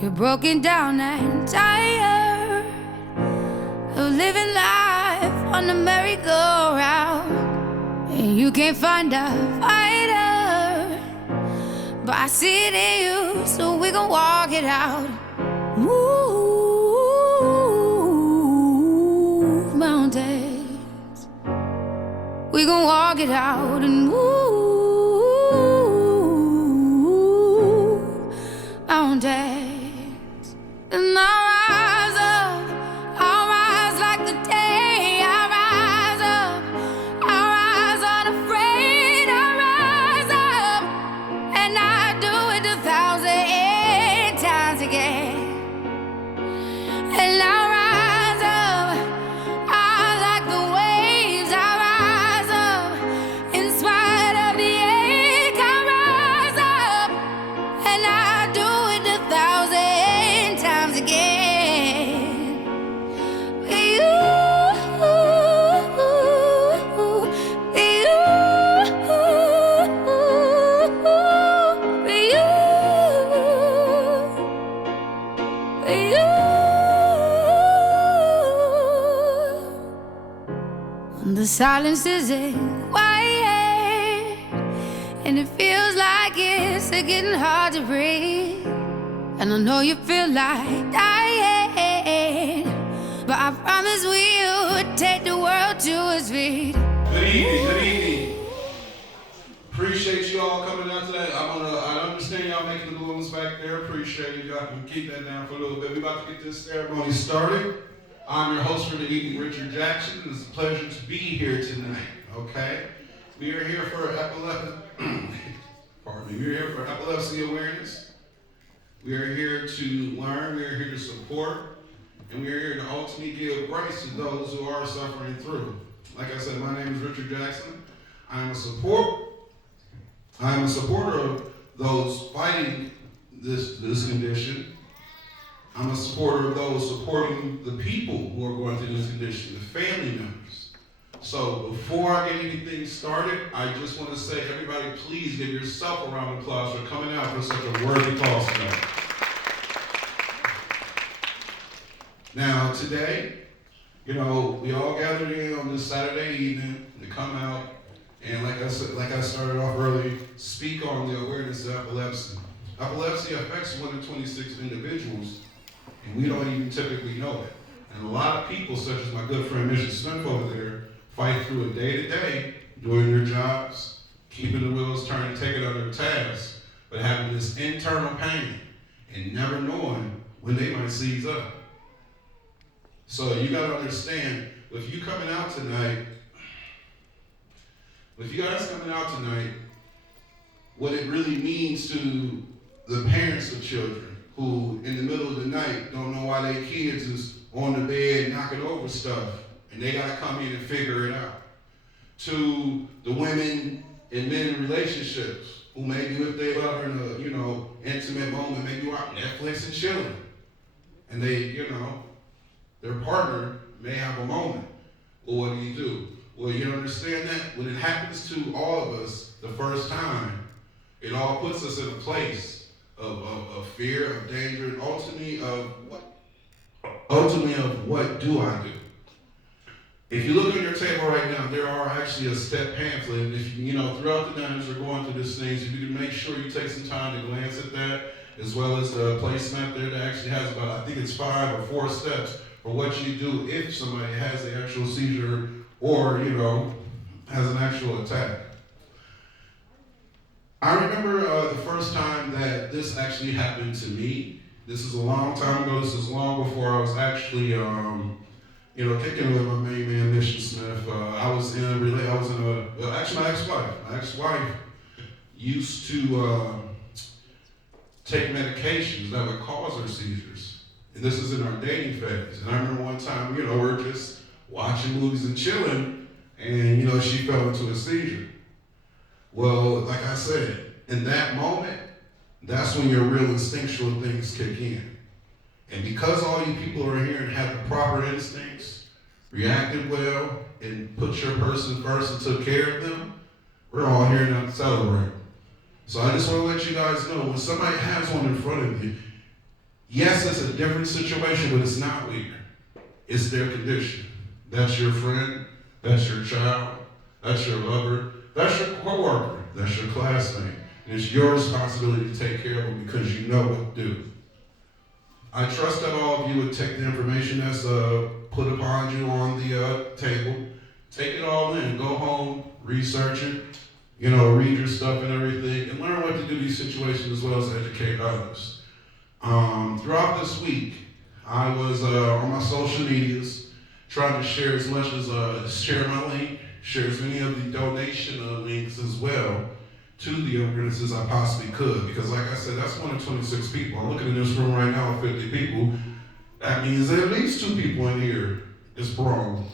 You're broken down and tired of living life on the merry-go-round, and you can't find a fighter, but I see it in you, so we gon' walk it out. Move mountains, we gon' walk it out and move mountains. And I'll rise like the day. I'll rise up, I'll rise unafraid. I'll rise up, and I'll do it 1,000 times again. And I'll rise up, I'll like the waves. I'll rise up, in spite of the ache. I'll rise up, and I'll do it 1,000 times again. The silence isn't quiet, and it feels like it's getting hard to breathe. And I know you feel like dying, but I promise we'll take the world to its feet. Good evening, good evening. Appreciate you all coming out today. I understand y'all making the balloons back there. Appreciate it. Y'all can keep that down for a little bit. We're about to get this ceremony started. I'm your host for the evening, Richard Jackson. It's a pleasure to be here tonight, okay? We are here for epilepsy awareness. We are here to learn, we are here to support, and we are here to ultimately give grace to those who are suffering through. Like I said, my name is Richard Jackson. I am a supporter of those fighting this condition. I'm a supporter of those supporting the people who are going through this condition, the family members. So before I get anything started, I just want to say, everybody, please give yourself a round of applause for coming out for such a worthy cause tonight. Now today, we all gathered in on this Saturday evening to come out and, like I started off early, speak on the awareness of epilepsy. Epilepsy affects 1 in 26 individuals, and we don't even typically know it. And a lot of people, such as my good friend Mr. Smith over there, fight through it day to day, doing their jobs, keeping the wheels turning, taking on their tasks, but having this internal pain and never knowing when they might seize up. So you gotta understand, with you guys coming out tonight, what it really means to the parents of children who in the middle of the night don't know why their kids is on the bed knocking over stuff and they gotta come in and figure it out. To the women and men in relationships who maybe if they are in a, intimate moment, maybe you're out Netflix and chilling. And they, their partner may have a moment. Well, what do? Well, you understand that? When it happens to all of us the first time, it all puts us in a place of fear, of danger, and ultimately of what do I do? If you look on your table right now, there are actually a step pamphlet, and if throughout the night as we're going through this thing, if you can make sure you take some time to glance at that, as well as the placemat there that actually has about, I think it's 5 or 4 steps for what you do if somebody has the actual seizure or, has an actual attack. I remember the first time that this actually happened to me. This is a long time ago. This is long before I was actually, kicking with my main man, Mr. Smith. My ex-wife used to take medications that would cause her seizures. And this is in our dating phase. And I remember one time, we're just watching movies and chilling, and, she fell into a seizure. Well, like I said, in that moment, that's when your real instinctual things kick in. And because all you people are here and have the proper instincts, reacted well, and put your person first and took care of them, we're all here now to celebrate. So I just want to let you guys know, when somebody has one in front of you, Yes, it's a different situation, but it's not weird. It's their condition. That's your friend, that's your child, that's your lover, that's your coworker, that's your classmate. And it's your responsibility to take care of them because you know what to do. I trust that all of you would take the information that's put upon you on the table, take it all in, go home, research it, read your stuff and everything, and learn what to do in these situations as well as educate others. Throughout this week, I was on my social medias trying to share as much as share my link, share as many of the donation links as well to the organizations as I possibly could. Because like I said, that's 126 people. I'm looking in this room right now, 50 people. That means at least 2 people in here is prone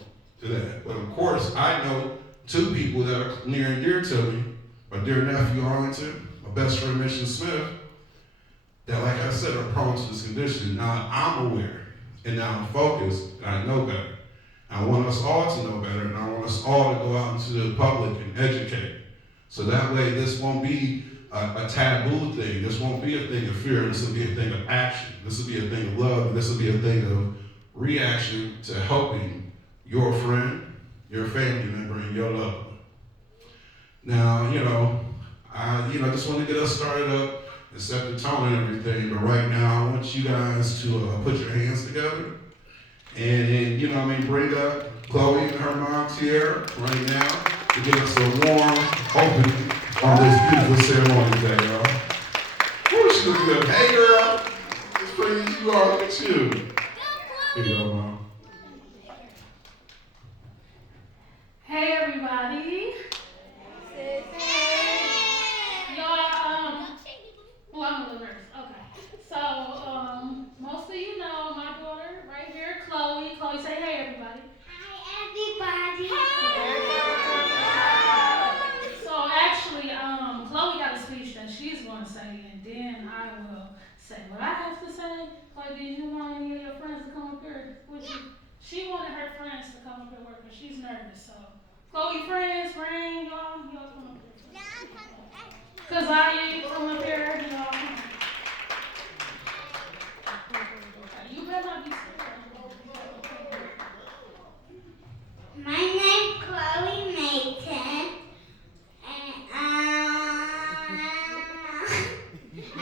to that. But of course, I know 2 people that are near and dear to me. My dear nephew Arlington, my best friend Mission Smith, that like I said are prone to this condition. Now I'm aware, and now I'm focused, and I know better. I want us all to know better, and I want us all to go out into the public and educate. So that way this won't be a taboo thing. This won't be a thing of fear. This will be a thing of action. This will be a thing of love, and this will be a thing of reaction to helping your friend, your family member, and your loved one. Now, I just want to get us started up and set the tone and everything, but right now I want you guys to put your hands together and bring up Chloe and her mom here right now to give us a warm opening on this beautiful ceremony today, y'all. Woo, she looking good. Hey, girl. As pretty as you are, look at you. Here you go, Mom. Hey, everybody. Y'all, well, I'm a little nervous. Okay. So, most of you know my daughter right here, Chloe. Chloe, say hey, everybody. Hi, everybody. So actually, Chloe got a speech that she's going to say, and then I will say what I have to say. Chloe, did you want any of your friends to come up here with you? She wanted her friends to come up here work, but she's nervous. So, Chloe, friends, Rain, y'all come up here. Cause I come up here, y'all come up. Okay, you better not be scared. My name's Chloe Mayton, and I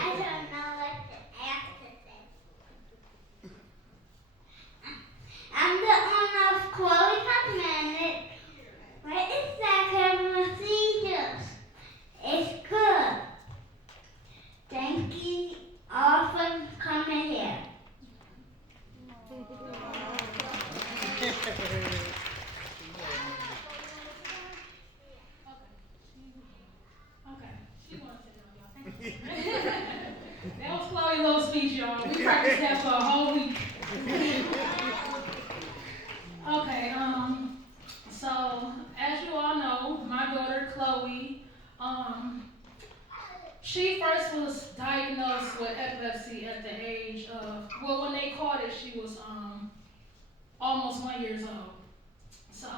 don't know what to ask to say. I'm the owner of Chloe Cosmetics. What is that kind of procedures? It's good. Thank you all for coming here. Okay, she wants to know, y'all. That was Chloe's little speech, y'all. We practiced that for a whole week. Okay, so as you all know, my daughter Chloe, she first was diagnosed with epilepsy at the age of, well, when they caught it, she was almost 1 year old. So,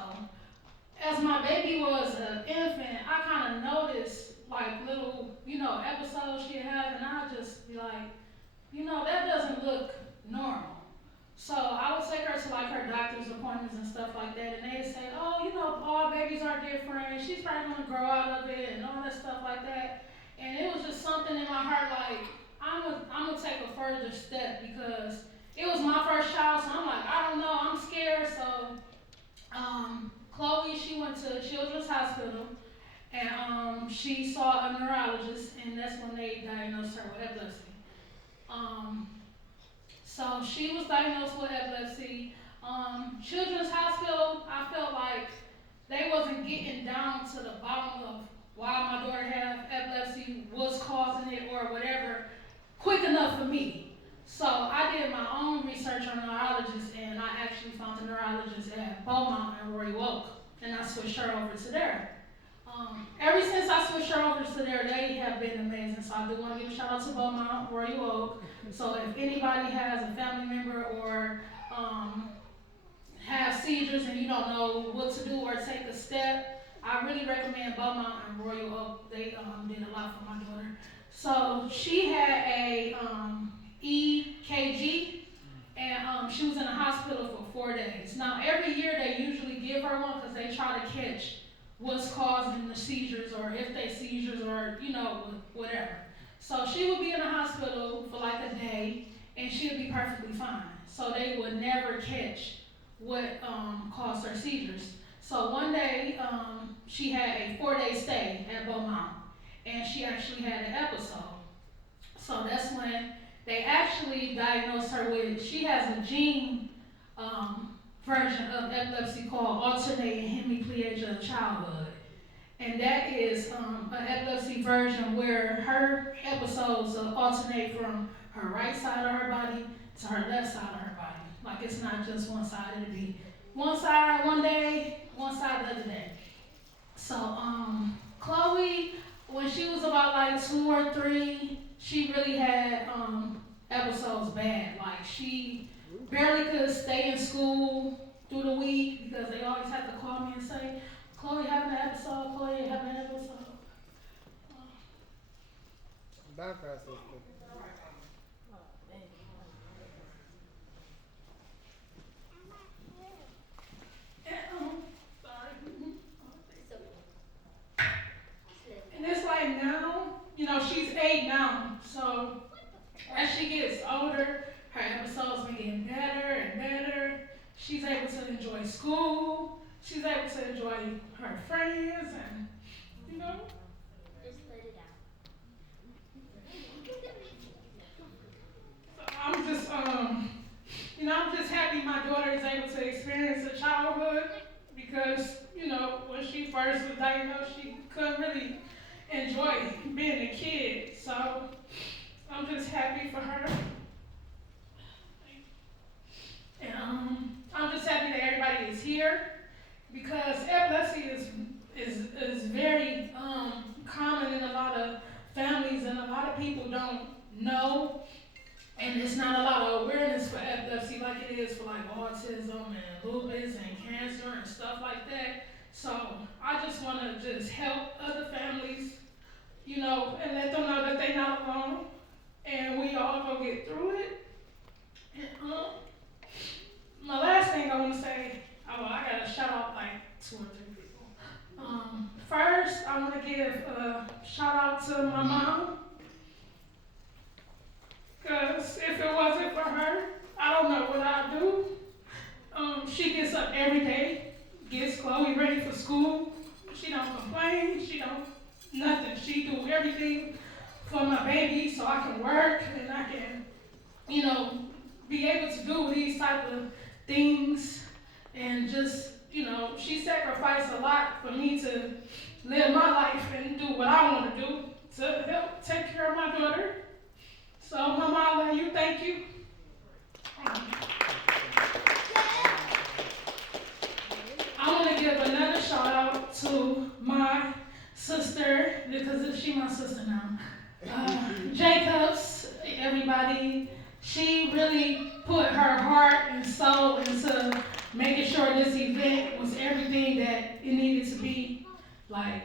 as my baby was an infant, I kind of noticed like little, episodes she'd have, and I'd just be like, that doesn't look normal. So I would take her to like her doctor's appointments and stuff like that, and they'd say, oh, all babies are different. She's probably gonna grow out of it and all that stuff like that. And it was just something in my heart like, I'm gonna take a further step because it was my first child, so I'm like, I don't know, I'm scared. So Chloe, she went to Children's Hospital, and she saw a neurologist, and that's when they diagnosed her with epilepsy. So she was diagnosed with epilepsy. Children's Hospital, I felt like they wasn't getting down to the bottom of why my daughter had epilepsy, what's causing it, or whatever, quick enough for me. So I did my own research on neurologists, and I actually found a neurologist at Beaumont and Royal Oak, and I switched her over to there. Ever since I switched her over to there, they have been amazing. So I do want to give a shout out to Beaumont, Royal Oak. So if anybody has a family member or have seizures and you don't know what to do or take a step, I really recommend Beaumont and Royal Oak. They did a lot for my daughter. So she had a EKG treatments. Now, every year they usually give her one because they try to catch what's causing the seizures or if they seizures or, whatever. So she would be in the hospital for like a day and she would be perfectly fine. So they would never catch what caused her seizures. So one day she had a 4-day stay at Beaumont and she actually had an episode. So that's when they actually diagnosed her with, she has a gene version of epilepsy called alternating hemiplegia of childhood. And that is an epilepsy version where her episodes alternate from her right side of her body to her left side of her body. Like it's not just one side, it'll be one side one day, one side the other day. So Chloe, when she was about like 2 or 3, she really had episodes bad. Like she barely could stay in school through the week because they always had to call me and say, Chloe having an episode, Chloe having an episode. Background system. And it's like now, she's 8 now, so as she gets older, her episodes been getting better and better. She's able to enjoy school. She's able to enjoy her friends and, Just let it out. So I'm just happy my daughter is able to experience a childhood because, when she first was diagnosed, she couldn't really enjoy being a kid. So I'm just happy for her. And I'm just happy that everybody is here because epilepsy is very common in a lot of families and a lot of people don't know, and it's not a lot of awareness for epilepsy like it is for like autism and lupus and cancer and stuff like that. So I just want to just help other families, and let them know that they're not alone and we all gonna get through it. And my last thing I want to say, I gotta shout out like 2 or 3 people. First, I want to give a shout out to my mom, because if it wasn't for her, I don't know what I'd do. She gets up every day, gets Chloe ready for school. She don't complain, she don't nothing. She do everything for my baby so I can work and I can, be able to do these type of things and just, she sacrificed a lot for me to live my life and do what I want to do to help take care of my daughter. So, Mama, I love you. Thank you. I want to give another shout out to my sister, because she's my sister now. Jacobs, everybody. She really put her heart and soul into making sure this event was everything that it needed to be. Like,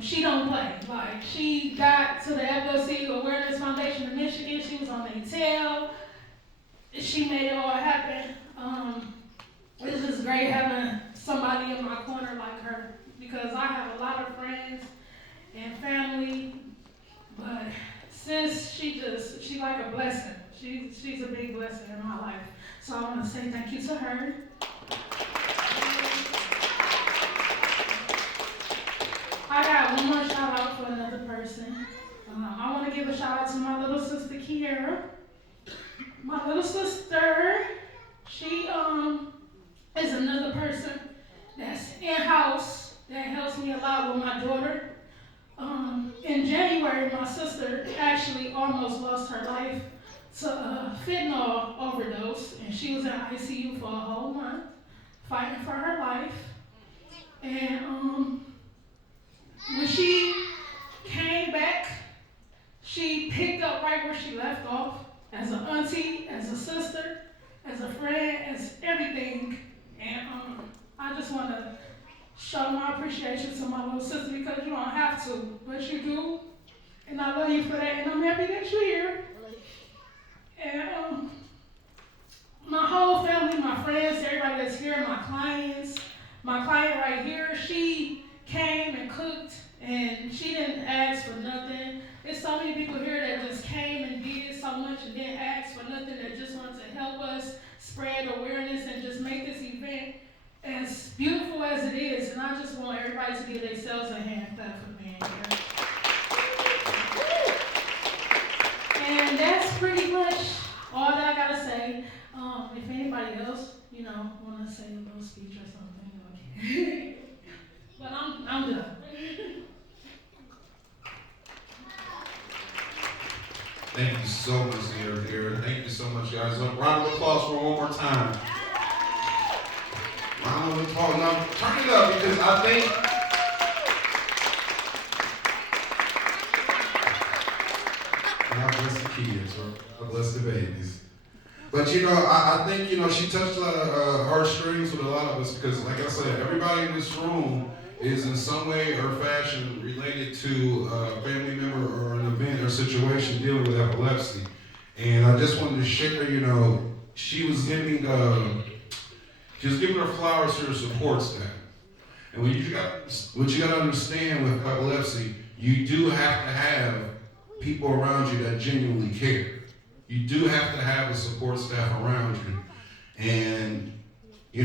she don't play. Like, she got to the Epilepsy Awareness Foundation of Michigan. She was on their tail. She made it all happen. It's just great having somebody in my corner like her, because I have a lot of friends and family, but sis, she's like a blessing. She's a big blessing in my life. So I want to say thank you to her. I got one more shout out for another person. I want to give a shout out to my little sister Kiera. My little sister, she is another person that's in-house that helps me a lot with my daughter. In January, my sister actually almost lost her life to a fentanyl overdose, and she was in ICU for a whole month fighting for her life. And when she came back, she picked up right where she left off, as an auntie, as a sister, as a friend, as everything. And I just want to show my appreciation to my little sister, because you don't have to, but you do. And I love you for that, and I'm happy that you're here. And my whole family, my friends, everybody that's here, clients. My client right here, she came and cooked, and she didn't ask for nothing. There's so many people here that just came and did so much and didn't ask for nothing, that just wanted to help us spread awareness and just make this event as beautiful as it is. And I just want everybody to give themselves a hand clap for being here. And that's pretty much all that I gotta say. If anybody else, want to say a little speech or something, okay. But I'm done. Thank you so much, dear. Thank you so much, guys. Round of applause for one more time. Round of applause. Now, turn it up because I think God bless the kids, or God bless the babies. But I think she touched a lot of heartstrings with a lot of us because, like I said, everybody in this room is in some way or fashion related to a family member or an event or situation dealing with epilepsy. And I just wanted to share, she was giving her flowers to her support staff. And what you got to understand with epilepsy, you do have to have people around you that genuinely care. You do have to have a support staff around you. And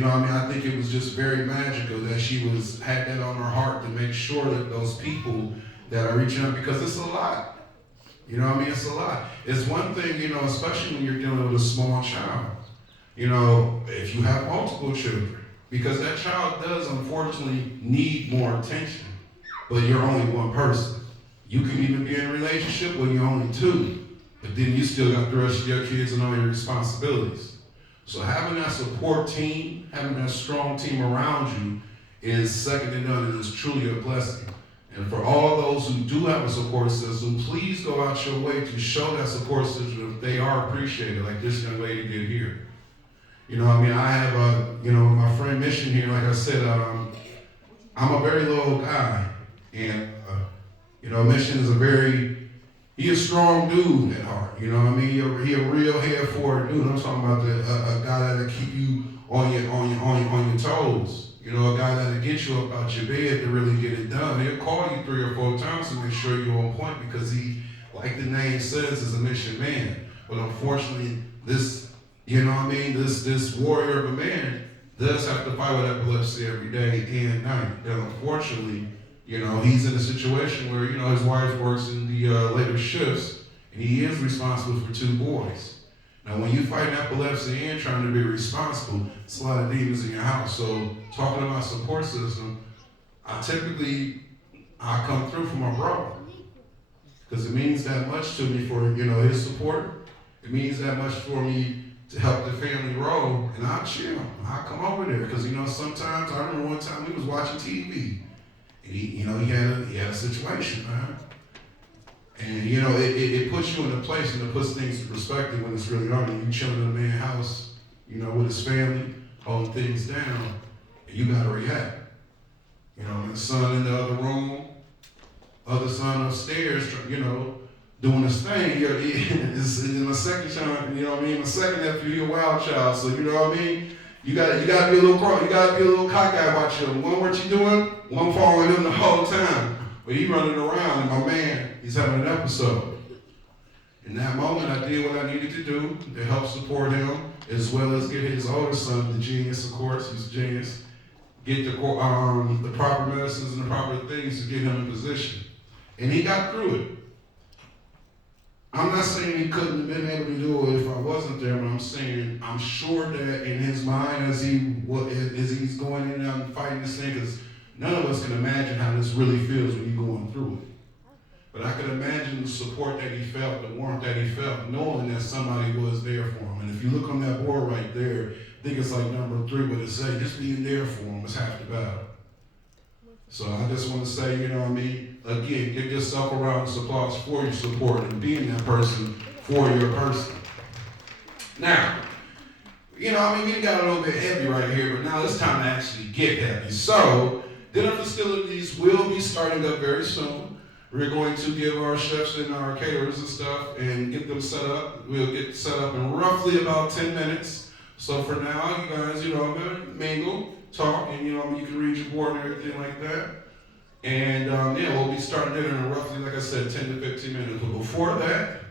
I think it was just very magical that she had that on her heart to make sure that those people that are reaching out, because it's a lot. It's a lot. It's one thing, especially when you're dealing with a small child. If you have multiple children, because that child does unfortunately need more attention, but you're only one person. You can even be in a relationship where you're only two, but then you still got the rest of your kids and all your responsibilities. So having that support team, having that strong team around you is second to none, and is truly a blessing. And for all those who do have a support system, please go out your way to show that support system if they are appreciated, like this young lady did here. I have my friend Mission here, like I said, I'm a very loyal guy. And, Mission is he a strong dude at heart, He a real head forward dude. I'm talking about a guy that'll keep you on your toes. A guy that'll get you up out your bed to really get it done. He'll call you 3 or 4 times to make sure you're on point because he, like the name says, is a mission man. But unfortunately, this warrior of a man does have to fight with epilepsy every day and night. And unfortunately, he's in a situation where, his wife works in the later shifts, and he is responsible for 2 boys. Now, when you fight epilepsy and trying to be responsible, it's a lot of demons in your house. So, talking about support system, I come through for my brother. Because it means that much to me for, his support. It means that much for me to help the family roll, and I'll chill. I'll come over there. Because, sometimes, I remember one time we was watching TV. And he had a situation, man. And, it puts you in a place and it puts things in perspective when it's really on. And you chilling in a man's house, with his family, holding things down, and you got to react. The son in the other room, other son upstairs, doing his thing. It's in the second child, the second nephew, you're a wild child. So, You gotta be a little cockeyed about you. One, what you doing? One following him the whole time. But he running around, and my man, he's having an episode. In that moment, I did what I needed to do to help support him, as well as get his older son, the genius, of course, he's a genius, get the proper medicines and the proper things to get him in position. And he got through it. I'm not saying he couldn't have been able to do it if I wasn't there, but I'm saying I'm sure that in his mind as he's going in and fighting this thing, because none of us can imagine how this really feels when you're going through it. But I could imagine the support that he felt, the warmth that he felt, knowing that somebody was there for him. And if you look on that board right there, I think it's like number 3, what it say, just being there for him is half the battle. So I just want to say, again, give yourself a round of applause for your support and being that person for your person. Now, we got a little bit heavy right here, but now it's time to actually get heavy. So, dinner facilities will be starting up very soon. We're going to give our chefs and our caterers and stuff and get them set up. We'll get set up in roughly about 10 minutes. So for now, you guys, mingle. talk, and you can read your board and everything like that. And we'll be starting dinner in roughly, like I said, 10 to 15 minutes. But before that,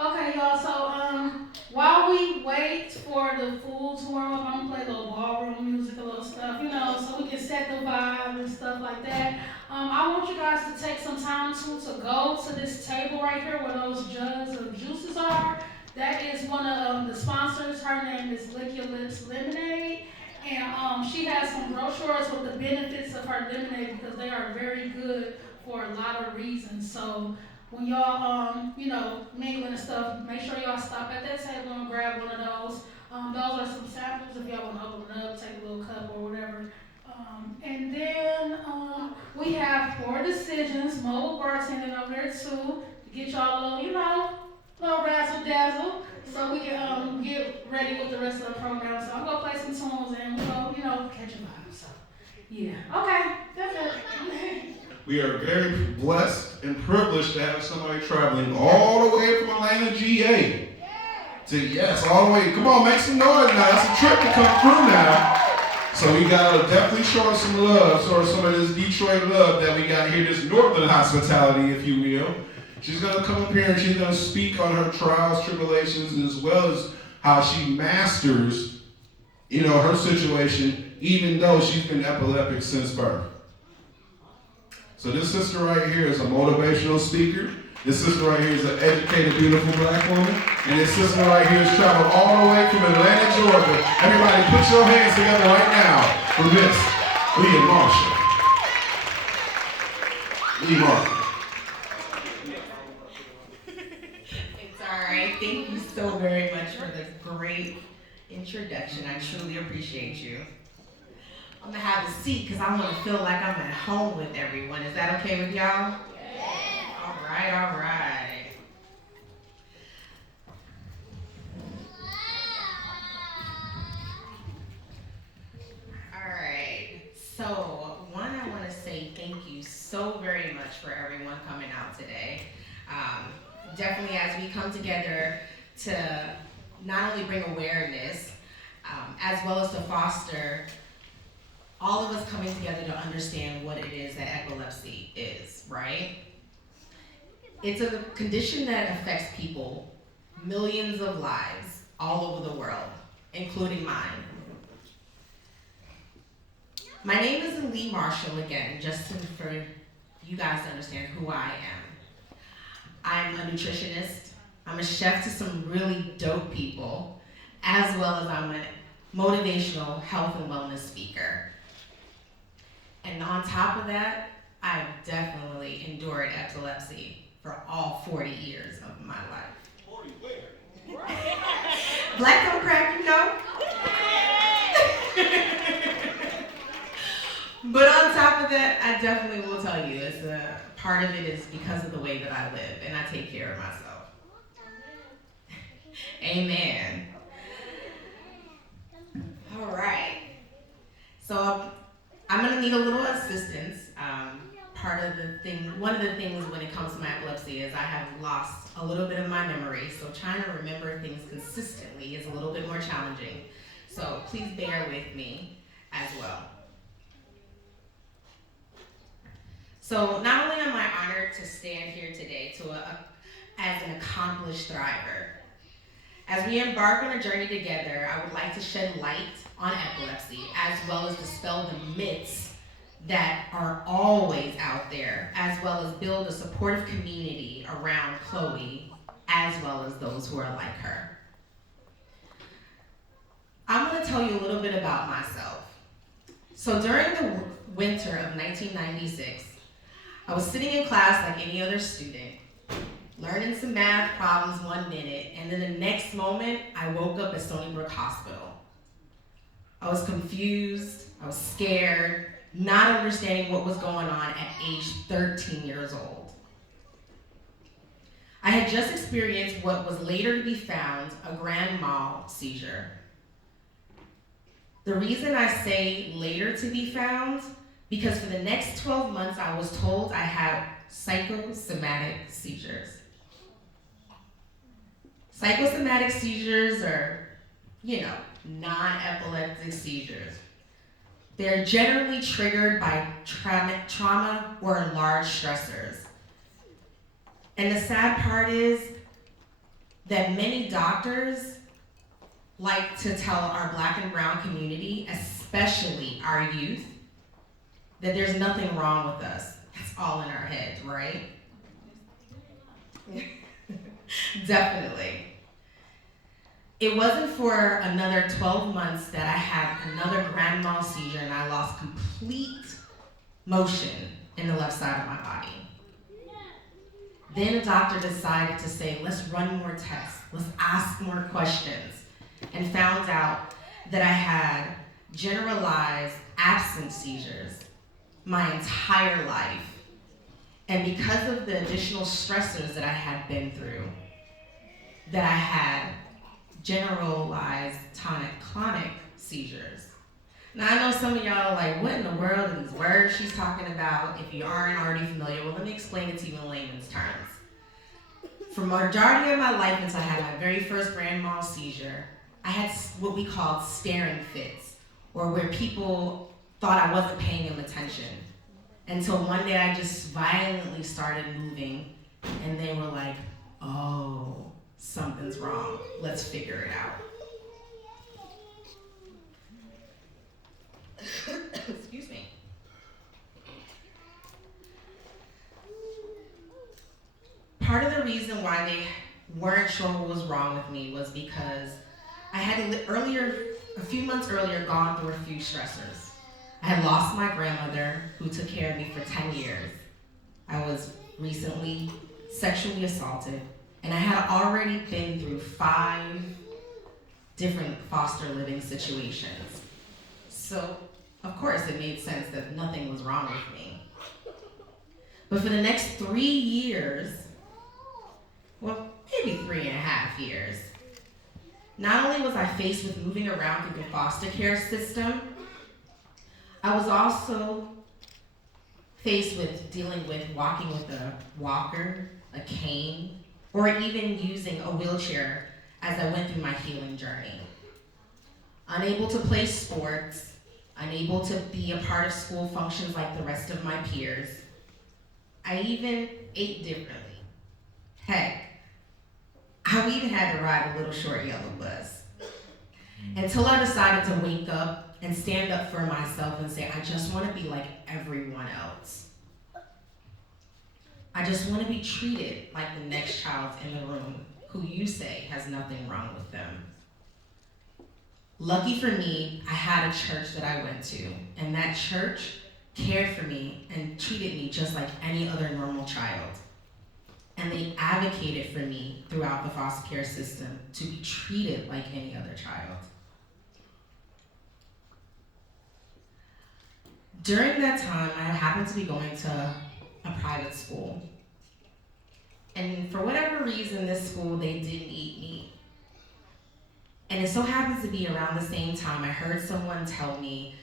Okay, y'all, so while we wait for the food to warm up, I'm gonna play a little ballroom music, a little stuff, so we can set the vibe and stuff like that. I want you guys to take some time to go to this table right here where those jugs of juices are. That is one of the sponsors. Her name is Lick Your Lips Lemonade. And she has some brochures with the benefits of her lemonade because they are very good for a lot of reasons. So when y'all, mingling and stuff, make sure y'all stop at that table and grab one of those. Those are some samples if y'all want to open it up, take a little cup or whatever. And then we have 4 decisions, mobile bartending over there too, to get y'all a little razzle dazzle, so we can get ready with the rest of the program. So I'm gonna play some tunes and we'll catch a vibe. So yeah, okay, that's it. we are very blessed and privileged to have somebody traveling all the way from Atlanta, GA. All the way. Come on, make some noise now. That's a trip to come through now. So we gotta definitely show her some love, show her some of this Detroit love that we got here, this northern hospitality, if you will. She's gonna come up here and she's gonna speak on her trials, tribulations, as well as how she masters, her situation, even though she's been epileptic since birth. So this sister right here is a motivational speaker. This sister right here is an educated, beautiful black woman. And this sister right here has traveled all the way from Atlanta, Georgia. Everybody put your hands together right now for Miss Leah Marshall. Lee Marshall. It's all right. Thank you so very much for the great introduction. I truly appreciate you. I'm gonna have a seat because I want to feel like I'm at home with everyone. Is that okay with y'all? All right. All right. So, one, I want to say thank you so very much for everyone coming out today. Definitely as we come together to not only bring awareness, as well as to foster all of us coming together to understand what it is that epilepsy is, right? It's a condition that affects people, millions of lives all over the world, including mine. My name is Lee Marshall again, just for you guys to understand who I am. I'm a nutritionist, I'm a chef to some really dope people, as well as I'm a motivational health and wellness speaker. And on top of that, I've definitely endured epilepsy for all 40 years of my life. 40 where? Black don't crack, But on top of that, I definitely will tell you, it's a part of it is because of the way that I live and I take care of myself. Amen. All right. So I'm gonna need a little assistance. One of the things when it comes to my epilepsy is I have lost a little bit of my memory, so trying to remember things consistently is a little bit more challenging. So please bear with me as well. So not only am I honored to stand here today as an accomplished thriver, as we embark on a journey together, I would like to shed light on epilepsy as well as dispel the myths that are always out there, as well as build a supportive community around Chloe, as well as those who are like her. I'm going to tell you a little bit about myself. So during the winter of 1996, I was sitting in class like any other student, learning some math problems one minute, and then the next moment, I woke up at Stony Brook Hospital. I was confused, I was scared, not understanding what was going on at age 13 years old. I had just experienced what was later to be found a grand mal seizure. The reason I say later to be found, because for the next 12 months I was told I had psychosomatic seizures. Psychosomatic seizures are, non-epileptic seizures. They're generally triggered by trauma or large stressors. And the sad part is that many doctors like to tell our Black and brown community, especially our youth, that there's nothing wrong with us. It's all in our heads, right? Definitely. It wasn't for another 12 months that I had another grand mal seizure and I lost complete motion in the left side of my body. Then a doctor decided to say, let's run more tests, let's ask more questions, and found out that I had generalized absence seizures my entire life. And because of the additional stressors that I had been through, that I had generalized tonic-clonic seizures. Now I know some of y'all are like, what in the world are these words she's talking about? If you aren't already familiar, well, let me explain it to you in layman's terms. For the majority of my life, until I had my very first grand mal seizure, I had what we called staring fits, or where people thought I wasn't paying them attention. Until one day I just violently started moving, and they were like, oh, something's wrong. Let's figure it out. Excuse me. Part of the reason why they weren't sure what was wrong with me was because I had a few months earlier, gone through a few stressors. I had lost my grandmother, who took care of me for 10 years. I was recently sexually assaulted, and I had already been through 5 different foster living situations. So, of course, it made sense that nothing was wrong with me. But for the next 3 years, well, maybe 3.5 years, not only was I faced with moving around through the foster care system, I was also faced with dealing with walking with a walker, a cane, or even using a wheelchair as I went through my healing journey. Unable to play sports, unable to be a part of school functions like the rest of my peers. I even ate differently. Heck, I even had to ride a little short yellow bus. Until I decided to wake up and stand up for myself and say, I just want to be like everyone else. I just want to be treated like the next child in the room who you say has nothing wrong with them. Lucky for me, I had a church that I went to, and that church cared for me and treated me just like any other normal child. And they advocated for me throughout the foster care system to be treated like any other child. During that time, I happened to be going to a private school. And for whatever reason, this school, they didn't eat meat. And it so happens to be around the same time I heard someone tell me,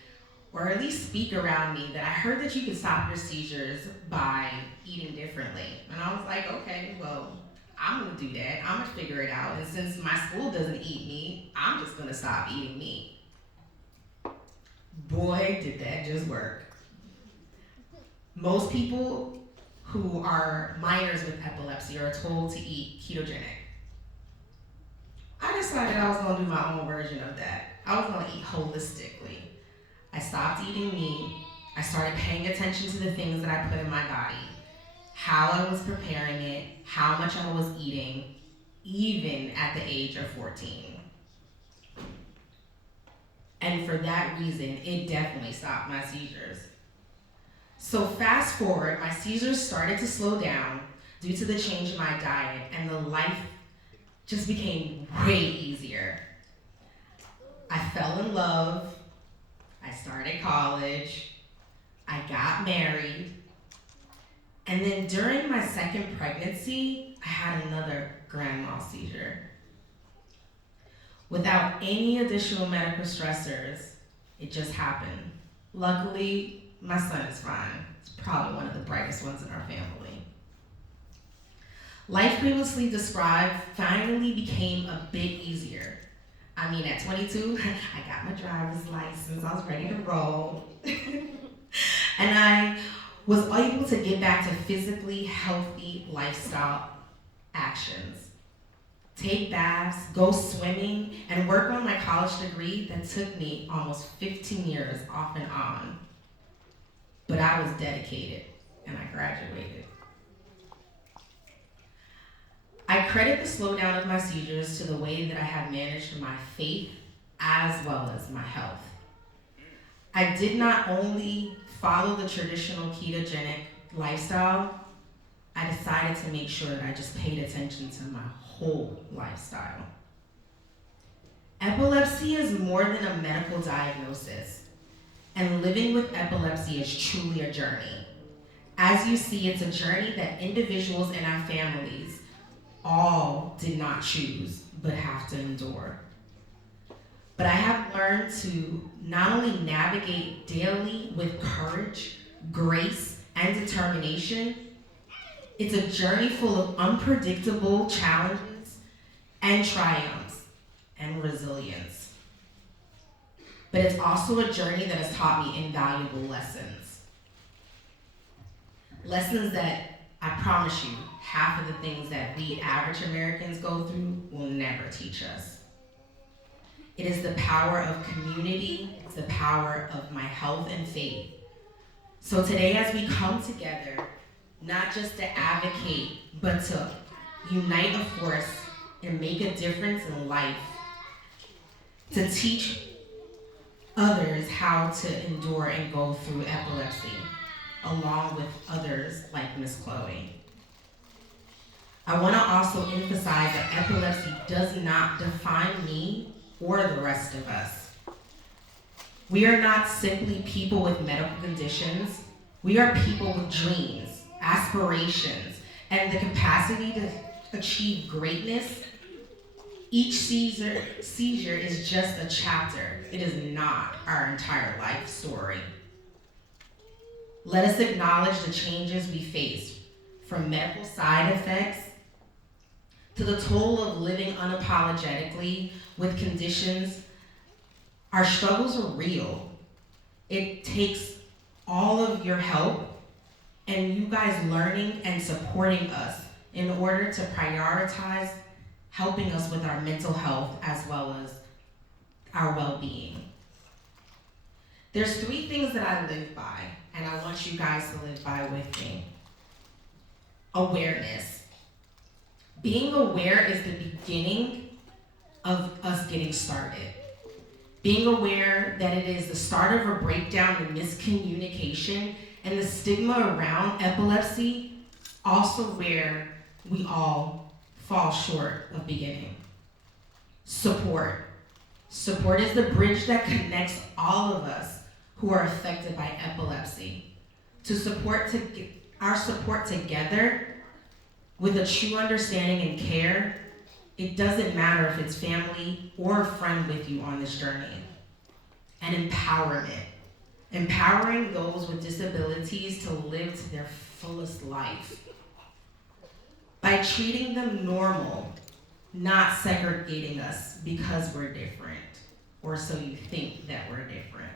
or at least speak around me, that I heard that you could stop your seizures by eating differently. And I was like, okay, well, I'm gonna do that. I'm gonna figure it out. And since my school doesn't eat meat, I'm just gonna stop eating meat. Boy, did that just work. Most people who are minors with epilepsy are told to eat ketogenic. I decided I was gonna do my own version of that. I was gonna eat holistically. I stopped eating meat. I started paying attention to the things that I put in my body, how I was preparing it, how much I was eating, even at the age of 14. And for that reason, it definitely stopped my seizures. So fast forward, my seizures started to slow down due to the change in my diet, and the life just became way easier. I fell in love, I started college, I got married, and then during my second pregnancy, I had another grand mal seizure. Without any additional medical stressors, it just happened. Luckily, my son is fine. He's probably one of the brightest ones in our family. Life previously described finally became a bit easier. I mean, at 22, I got my driver's license, I was ready to roll. And I was able to get back to physically healthy lifestyle actions. Take baths, go swimming, and work on my college degree that took me almost 15 years off and on. But I was dedicated, and I graduated. I credit the slowdown of my seizures to the way that I have managed my faith as well as my health. I did not only follow the traditional ketogenic lifestyle, I decided to make sure that I just paid attention to my whole lifestyle. Epilepsy is more than a medical diagnosis, and living with epilepsy is truly a journey. As you see, it's a journey that individuals and our families all did not choose, but have to endure. But I have learned to not only navigate daily with courage, grace, and determination, it's a journey full of unpredictable challenges and triumphs and resilience. But it's also a journey that has taught me invaluable lessons. Lessons that, I promise you, half of the things that we average Americans go through will never teach us. It is the power of community, it's the power of my health and faith. So today as we come together, not just to advocate, but to unite a force and make a difference in life, to teach others how to endure and go through epilepsy, along with others like Miss Chloe. I want to also emphasize that epilepsy does not define me or the rest of us. We are not simply people with medical conditions. We are people with dreams, aspirations, and the capacity to achieve greatness. Each seizure is just a chapter. It is not our entire life story. Let us acknowledge the changes we face, from medical side effects to the toll of living unapologetically with conditions. Our struggles are real. It takes all of your help and you guys learning and supporting us in order to prioritize helping us with our mental health as well as our well-being. There's 3 things that I live by, and I want you guys to live by with me. Awareness. Being aware is the beginning of us getting started. Being aware that it is the start of a breakdown in miscommunication and the stigma around epilepsy, also where we all fall short of beginning. Support. Support is the bridge that connects all of us who are affected by epilepsy. Our support together with a true understanding and care, it doesn't matter if it's family or a friend with you on this journey. And empowerment. Empowering those with disabilities to live to their fullest life. By treating them normal, not segregating us because we're different, or so you think that we're different.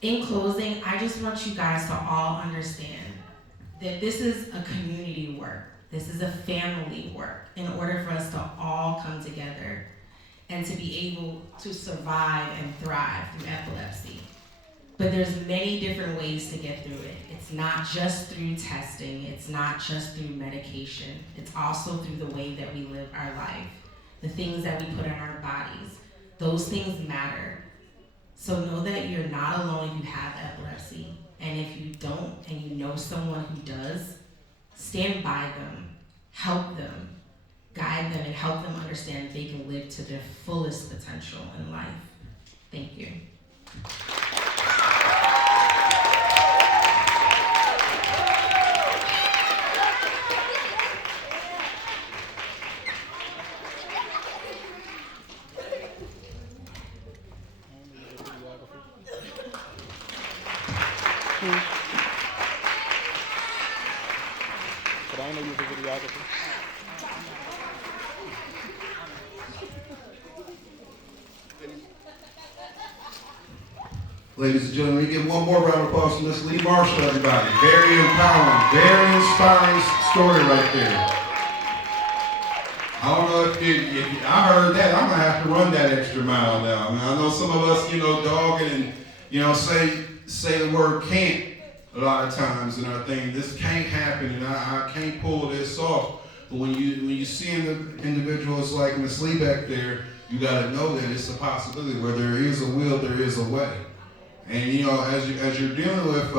In closing, I just want you guys to all understand that this is a community work. This is a family work in order for us to all come together and to be able to survive and thrive through epilepsy. But there's many different ways to get through it. It's not just through testing, it's not just through medication, it's also through the way that we live our life, the things that we put in our bodies. Those things matter. So know that you're not alone if you have epilepsy. And if you don't, and you know someone who does, stand by them, help them, guide them, and help them understand they can live to their fullest potential in life. Thank you. I ain't know you was a videographer. Ladies and gentlemen, we give one more round of applause to Miss Lee Marshall, everybody. Very empowering, very inspiring story right there. I don't know if I heard that, I'm gonna have to run that extra mile now. I mean, I know some of us, dog it and, say the word can't a lot of times in our thing. This can't happen and I can't pull this off. But when you see individuals like Miss Lee back there, you gotta know that it's a possibility. Where there is a will, there is a way. And as you're dealing with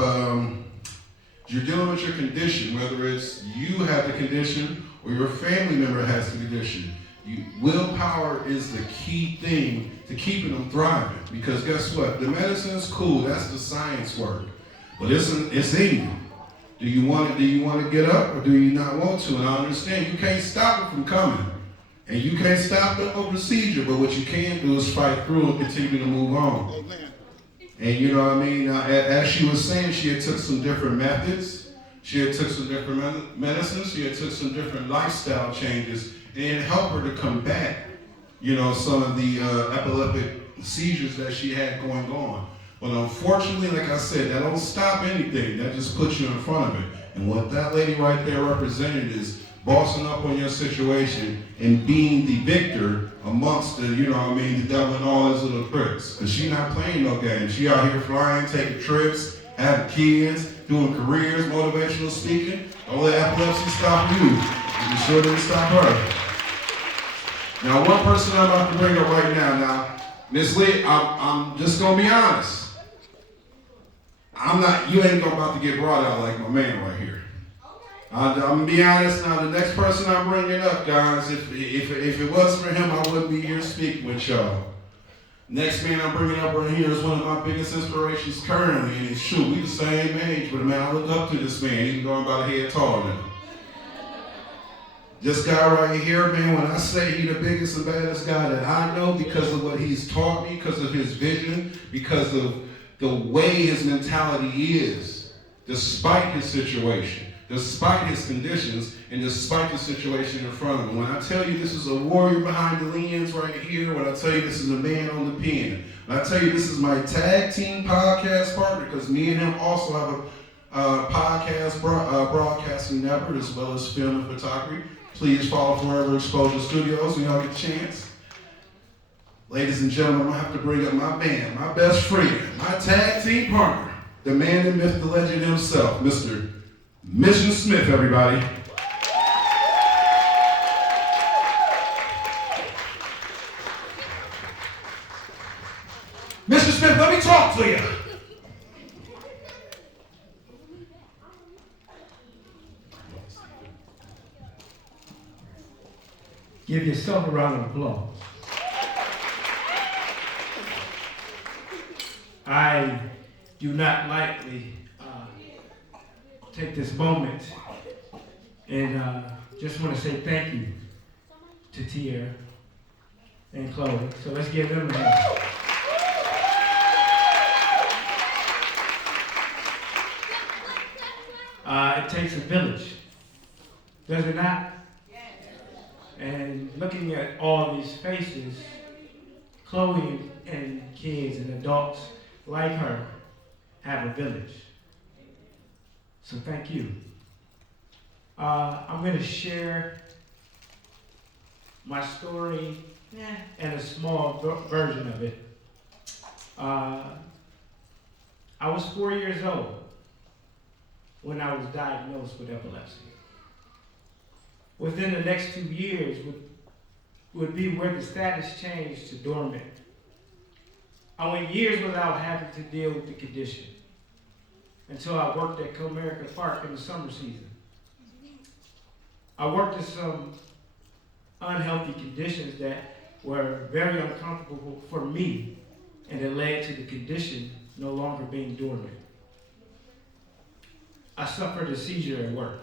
your condition, whether it's you have the condition or your family member has the condition, willpower is the key thing to keeping them thriving. Because guess what? The medicine's cool. That's the science work. But it's in you. Do you want to get up or do you not want to? And I understand you can't stop it from coming. And you can't stop the procedure. But what you can do is fight through and continue to move on. Amen. And as she was saying, she had took some different methods. She had took some different medicines. She had took some different lifestyle changes. And it helped her to combat, some of the epileptic seizures that she had going on. But unfortunately, like I said, that don't stop anything. That just puts you in front of it. And what that lady right there represented is bossing up on your situation and being the victor amongst the devil and all his little tricks. Because she's not playing no games. She out here flying, taking trips, having kids, doing careers, motivational speaking. Don't let epilepsy stop you. You sure didn't stop her. Now, one person I'm about to bring up right now. Miss Lee, I'm just gonna be honest. You ain't about to get brought out like my man right here. I'm gonna be honest now. The next person I'm bringing up, guys, if it wasn't for him, I wouldn't be here speaking with y'all. Next man I'm bringing up right here is one of my biggest inspirations currently, and we the same age, but man, I look up to this man. He's going about a head taller than him. This guy right here, man, when I say he's the biggest and baddest guy that I know because of what he's taught me, because of his vision, because of the way his mentality is, despite his situation, despite his conditions, and despite the situation in front of him. When I tell you this is a warrior behind the lens right here, when I tell you this is a man on the pen, when I tell you this is my tag team podcast partner, because me and him also have a podcast broadcasting network as well as film and photography. Please follow Forever Exposure Studios when y'all get a chance. Ladies and gentlemen, I'm going to have to bring up my man, my best friend, my tag team partner, the man, the myth, the legend himself, Mr. Mission Smith, everybody. Mr. Smith, let me talk to you. Give yourself a round of applause. I do not lightly take this moment and just want to say thank you to Tia and Chloe. So let's give them a hand. It takes a village, does it not? And looking at all these faces, Chloe and kids and adults like her have a village. So thank you. I'm going to share my story and a small version of it. I was 4 years old when I was diagnosed with epilepsy. Within the next 2 years would be where the status changed to dormant. I went years without having to deal with the condition until I worked at Comerica Park in the summer season. I worked in some unhealthy conditions that were very uncomfortable for me, and it led to the condition no longer being dormant. I suffered a seizure at work,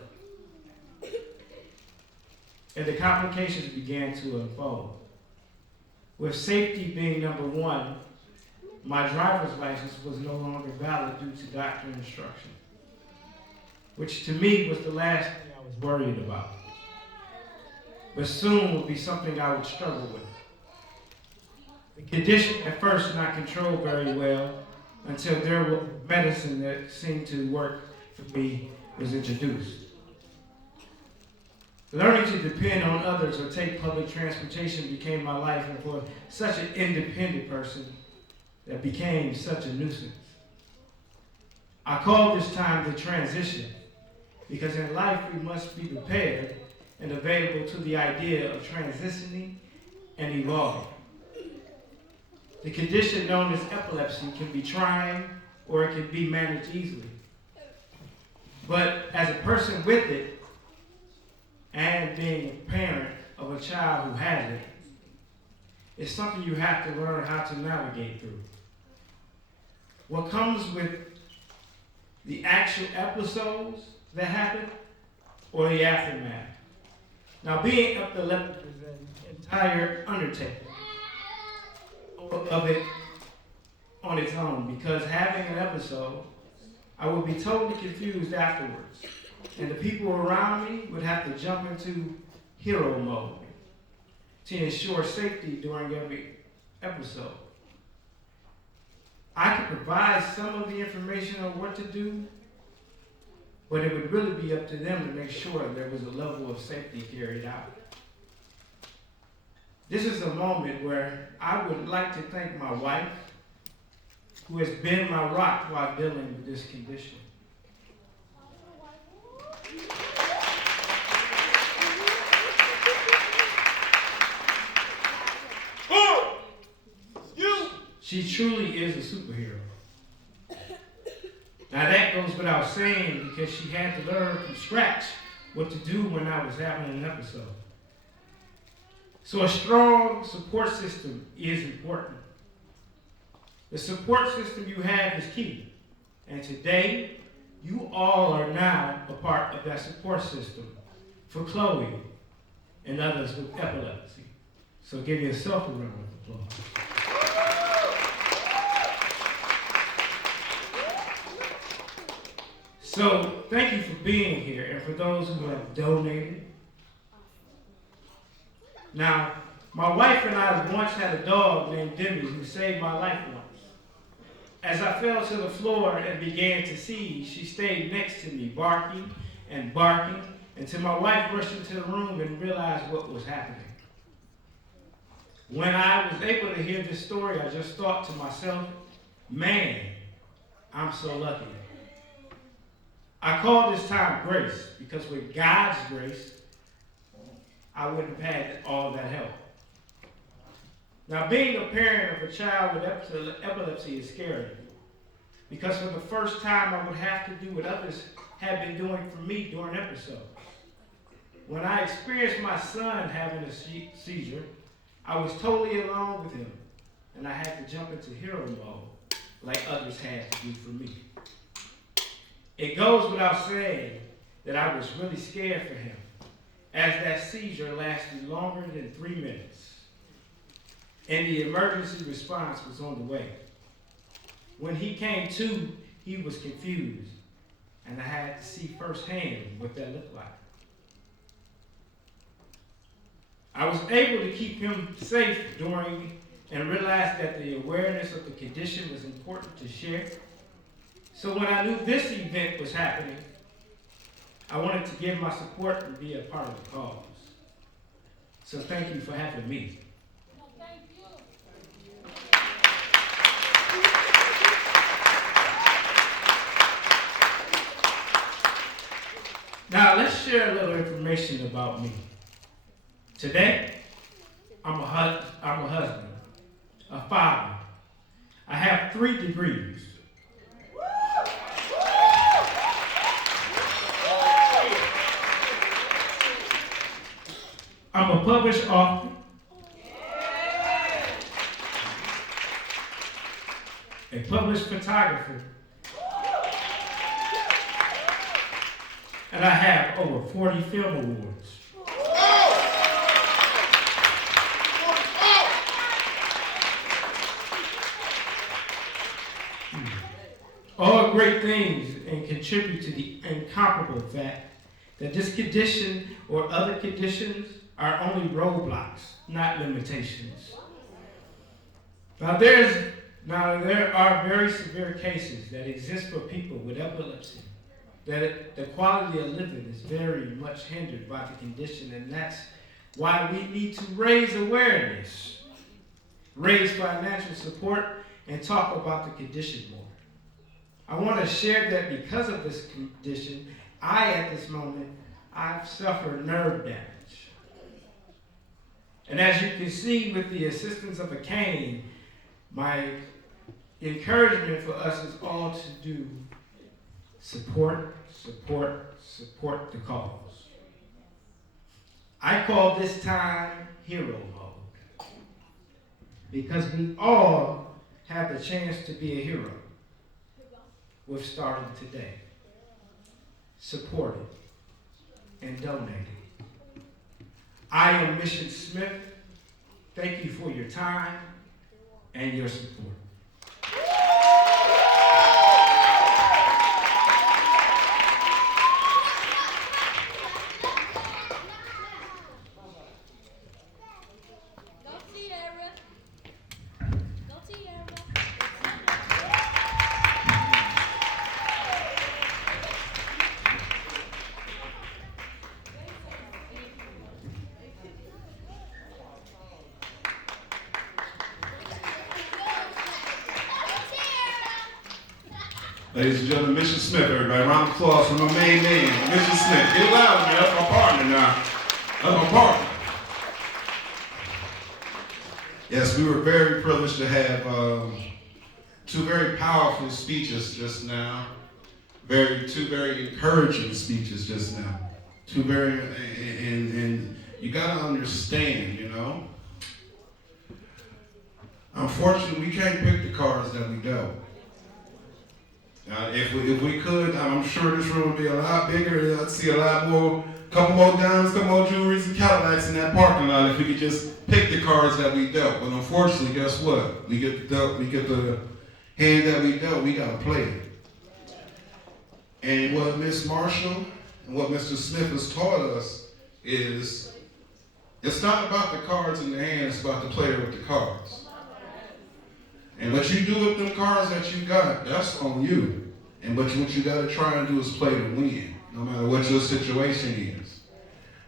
and the complications began to unfold. With safety being number one, my driver's license was no longer valid due to doctor instruction, which to me was the last thing I I was worried about, but soon would be something I would struggle with. The condition at first not controlled very well until there was medicine that seemed to work for me was introduced. Learning to depend on others or take public transportation became my life, and for such an independent person, that became such a nuisance. I call this time the transition, because in life we must be prepared and available to the idea of transitioning and evolving. The condition known as epilepsy can be trying or it can be managed easily. But as a person with it, and being a parent of a child who has it, it's something you have to learn how to navigate through. What comes with the actual episodes that happen or the aftermath. Now, being epileptic is an entire undertaking of it on its own, because having an episode, I would be totally confused afterwards. And the people around me would have to jump into hero mode to ensure safety during every episode. I could provide some of the information on what to do, but it would really be up to them to make sure there was a level of safety carried out. This is a moment where I would like to thank my wife, who has been my rock while dealing with this condition. She truly is a superhero. Now that goes without saying, because she had to learn from scratch what to do when I was having an episode. So a strong support system is important. The support system you have is key. And today, you all are now a part of that support system for Chloe and others with epilepsy. So give yourself a round of applause. So thank you for being here, and for those who have donated. Now, my wife and I once had a dog named Debbie who saved my life once. As I fell to the floor and began to seize, she stayed next to me, barking and barking, until my wife rushed into the room and realized what was happening. When I was able to hear this story, I just thought to myself, man, I'm so lucky. I call this time grace, because with God's grace, I wouldn't have had all that help. Now, being a parent of a child with epilepsy is scary, because for the first time I would have to do what others had been doing for me during episodes. When I experienced my son having a seizure, I was totally alone with him, and I had to jump into hero mode like others had to do for me. It goes without saying that I was really scared for him, as that seizure lasted longer than 3 minutes, and the emergency response was on the way. When he came to, he was confused, and I had to see firsthand what that looked like. I was able to keep him safe during and realized that the awareness of the condition was important to share. So when I knew this event was happening, I wanted to give my support and be a part of the cause. So thank you for having me. Now let's share a little information about me. Today, I'm a husband, a father. I have 3 degrees. I'm a published author. A published photographer. And I have over 40 film awards. All great things, and contribute to the incomparable fact that this condition or other conditions are only roadblocks, not limitations. Now there are very severe cases that exist for people with epilepsy, that the quality of living is very much hindered by the condition, and that's why we need to raise awareness, raise financial support, and talk about the condition more. I want to share that because of this condition, at this moment, I've suffered nerve damage. And as you can see, with the assistance of a cane, my encouragement for us is all to do support the cause. I call this time hero mode because we all have the chance to be a hero with starting today, supporting and donating. I am Mission Smith. Thank you for your time and your support. Ladies and gentlemen, Mission Smith, everybody. Round of applause for my main man, Mission Smith. Get it loud, man. That's my partner now. That's my partner. Yes, we were very privileged to have two very powerful speeches just now. Two very encouraging speeches just now. And you got to understand, you know. Unfortunately, we can't pick the cards that we dealt. If we could, I'm sure this room would be a lot bigger. I'd see a lot more, couple more diamonds, couple more jewelries and Cadillacs in that parking lot if we could just pick the cards that we dealt. But unfortunately, guess what? We get the hand that we dealt, we gotta play it. And what Miss Marshall and what Mr. Smith has taught us is it's not about the cards in the hand, it's about the player with the cards. And what you do with them cards that you got, that's on you. But what you got to try and do is play to win, no matter what your situation is.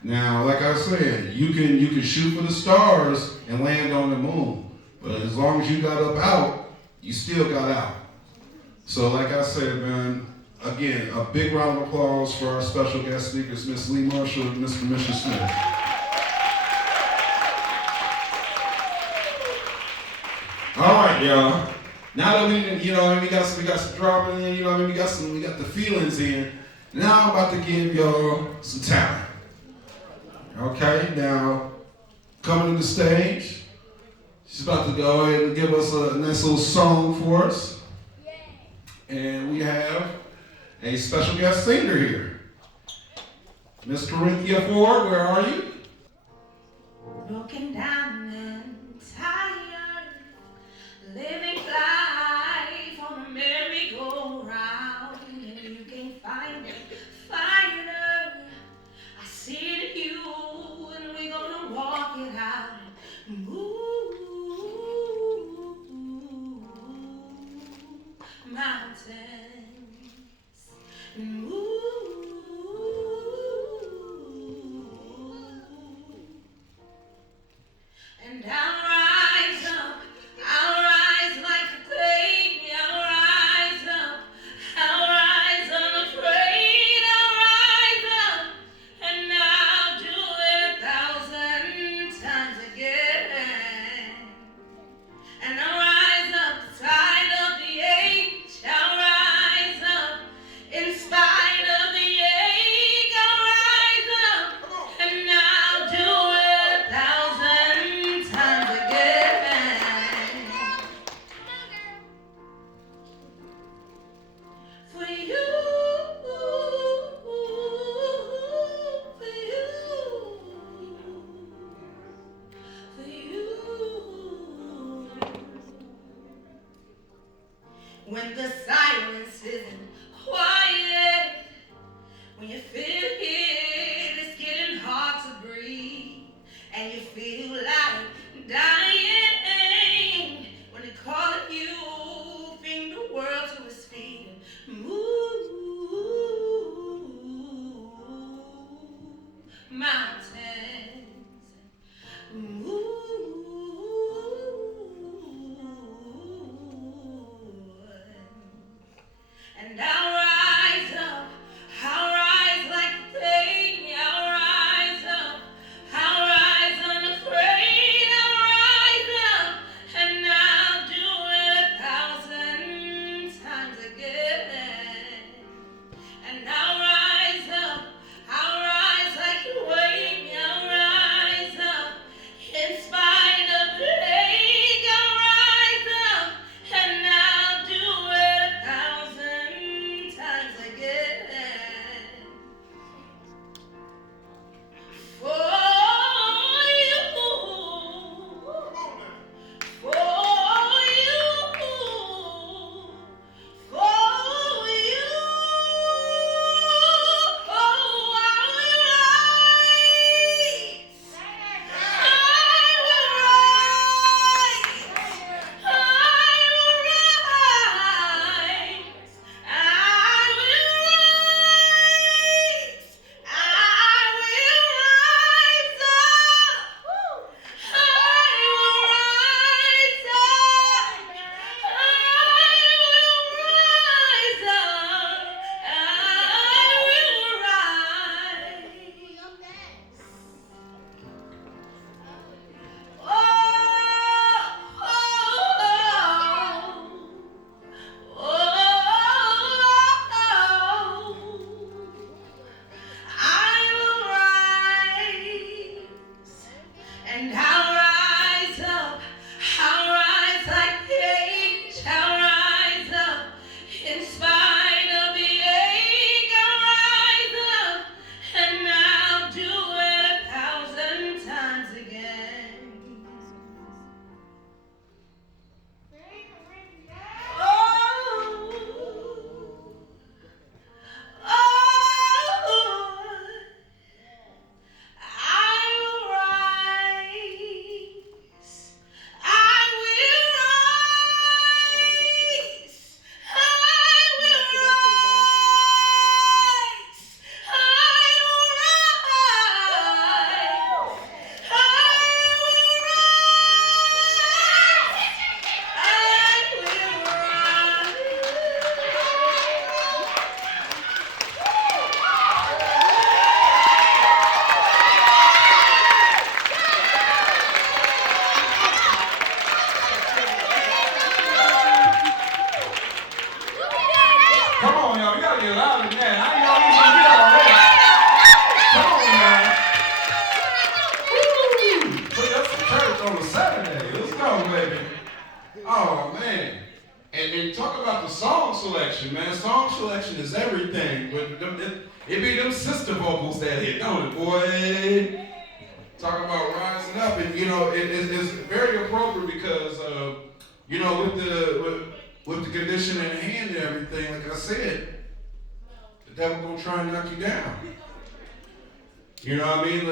Now, like I said, you can shoot for the stars and land on the moon. But as long as you got up out, you still got out. So like I said, man, again, a big round of applause for our special guest speakers, Miss Lee Marshall and Mr. Mission Smith. All right, y'all. Now that we got some drama in, we got the feelings in. Now I'm about to give y'all some talent. Okay, now coming to the stage, she's about to go ahead and give us a nice little song for us. And we have a special guest singer here. Miss Corinthia Ford, where are you? Broken down and tired, living life on a merry-go-round, and you can't find it, fighter. I see it in you, and we're gonna walk it out. Move mountains, move. And I'll rise up, I'll rise like a queen, I'll rise up, I'll rise unafraid, I'll rise up, and I'll do it 1,000 times again. And I'll rise up beside of the age, I'll rise up in spite of the ache, I'll rise up, and I'll do it 1,000 times again. For you, for you. When the silence isn't quiet, when you feel here selection, man. Song selection is everything. But it be them sister vocals that hit, don't it, boy? Talking about rising up, and it's very appropriate because with the condition in hand and everything, like I said, the devil gonna try and knock you down. You know what I mean?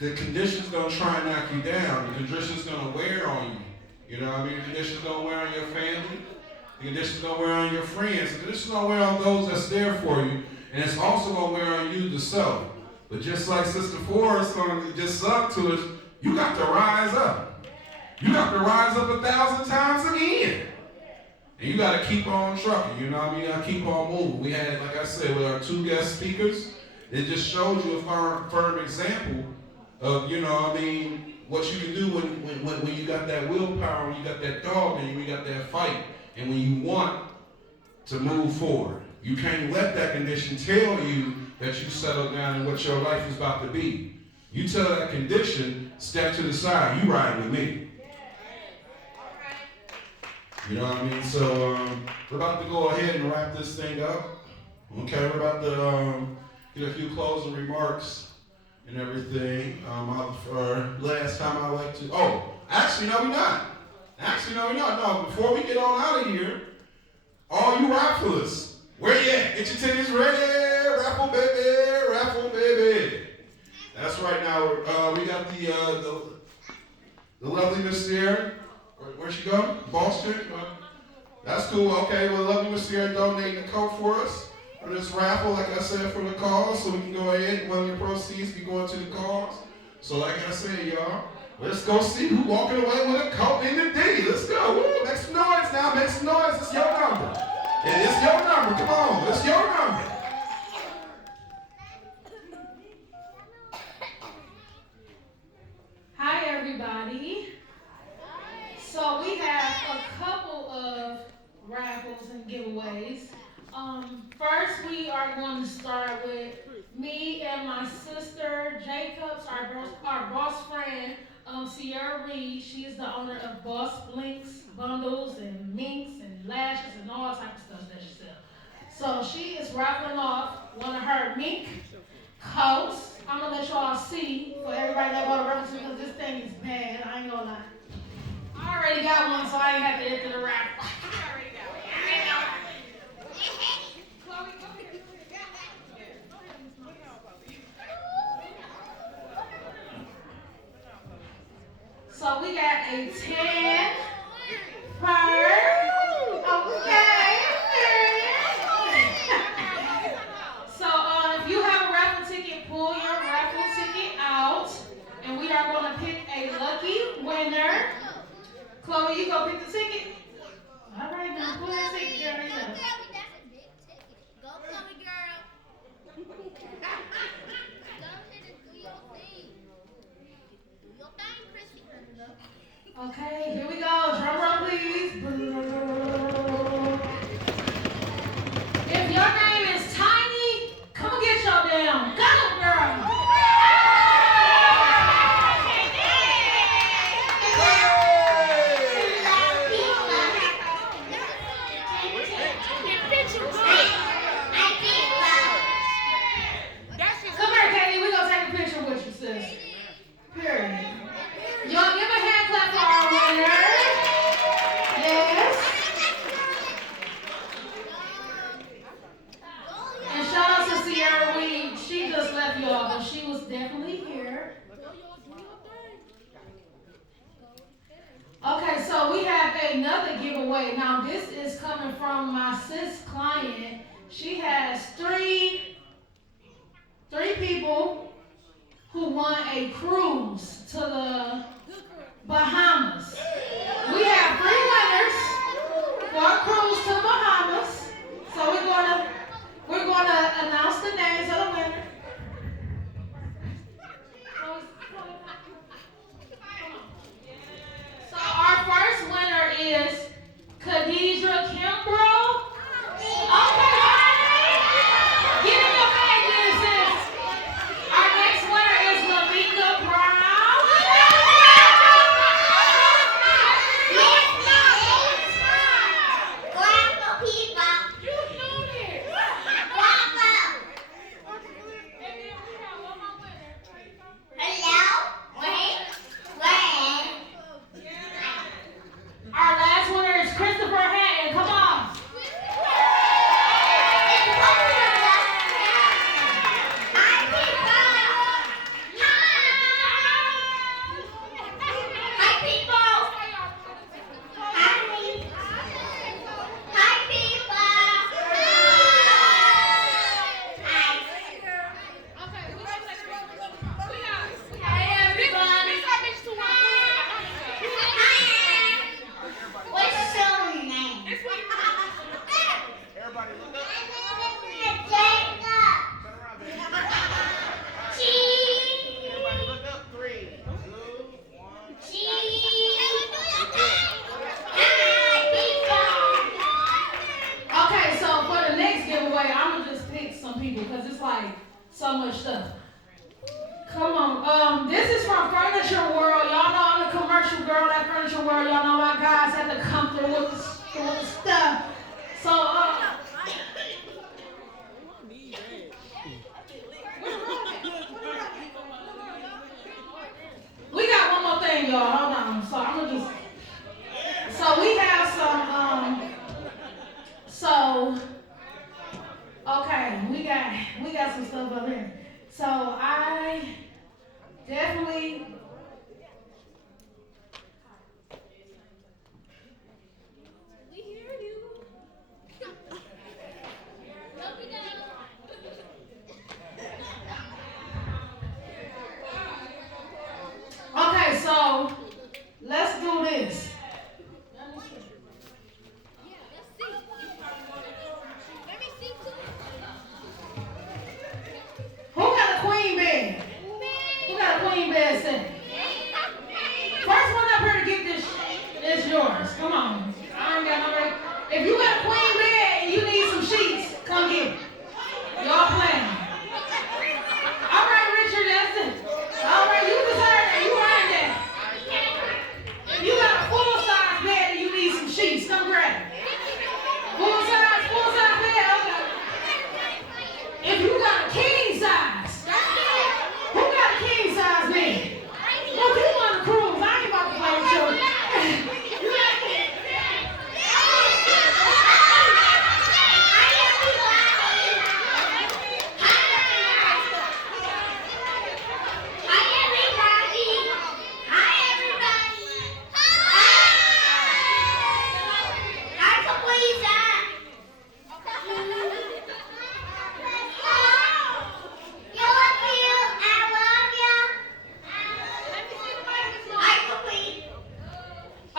The condition's gonna try and knock you down. The condition's gonna wear on you. You know what I mean? The condition's gonna wear on your family. The condition's gonna wear on your friends. The condition's gonna wear on those that's there for you. And it's also gonna wear on you, the self. But just like Sister Forrest just sung to us, you got to rise up. You got to rise up 1,000 times again. And you got to keep on trucking, you know what I mean? You got to keep on moving. We had, like I said, with our 2 guest speakers, it just shows you a firm example of, what you can do when you got that willpower, when you got that dog, and when you got that fight, and when you want to move forward. You can't let that condition tell you that you settle down and what your life is about to be. You tell that condition, step to the side, you ride with me. You know what I mean? So we're about to go ahead and wrap this thing up. Okay, we're about to get a few closing remarks and everything. Last time I like to, actually no we're not. No, before we get on out of here, all you rafflers, where you at? Get your tickets ready, raffle baby. That's right. Now we got the lovely Miss Sierra. Where'd she go? Boston? That's cool. Okay, well, lovely Miss Sierra donating a coat for us for this raffle, like I said, for the cause, so we can go ahead and one of your proceeds be going to the cause. So like I said, y'all, let's go see who walking away with a coat in the D. Let's go. Woo, make some noise now. Make some noise. It's your number. It's your number. Come on. It's your number. Hi, everybody. So we have a couple of raffles and giveaways. First, we are going to start with me and my sister Jacobs, our boss friend, Sierra Reed. She is the owner of Boss Blinks bundles and minks and lashes and all type of stuff that she sells. So she is raffling off one of her mink coats. I'm gonna let y'all see for everybody that bought a raffle because this thing is bad. I ain't gonna lie. I already got one, so I ain't have to enter the raffle. I already got one. So we got a 10 per. Okay. So if you have a raffle ticket, pull your raffle ticket out, and we are going to pick a lucky winner. Chloe, you go pick the ticket. All right, now pull that ticket, girl. That's a big ticket. Go, Chloe, girl. Go ahead and do your thing. Do your thing, Chrissy. Okay, here we go. Drum roll, please. If your name is Tiny, come get your damn gun, girl. Come here, Katie. We're going to take a picture with you, sis. Period. Y'all give a hand clap for our winner. Yes. And shout out to Sierra Reed. She just left y'all, but she was definitely here. Okay, so we have another giveaway. Now this is coming from my sis client. She has three people who won a cruise to the Bahamas. We have 3 winners for a cruise to Bahamas. So we're gonna announce the names of the winners. So our first winner is Khadijah Kimbrough. Okay. Get in your bag, then, sis. Our next winner is Lavika Brown. because it's like so much stuff. Come on. This is from Furniture World. Y'all know I'm a commercial girl at Furniture World. Y'all know my guys had to come through with the stuff. So, we got one more thing, y'all. Hold on. So I'm gonna just. So we have some. Okay, we got some stuff up here. So I definitely. Okay, so let's do this. Who got a queen bed? Who got a queen bed set? First one up here to get this is yours. Come on. I ain't got no break. If you got a queen bed and you need some sheets, come get it. Y'all playing. All right, Richard, that's it. All right, you deserve it. You earned that. If you got a full-size bed and you need some sheets, come grab it. Full-size bed? Okay. If you got a king size, who got a king size bed? Look, you on the cruise. I ain't about to play with you.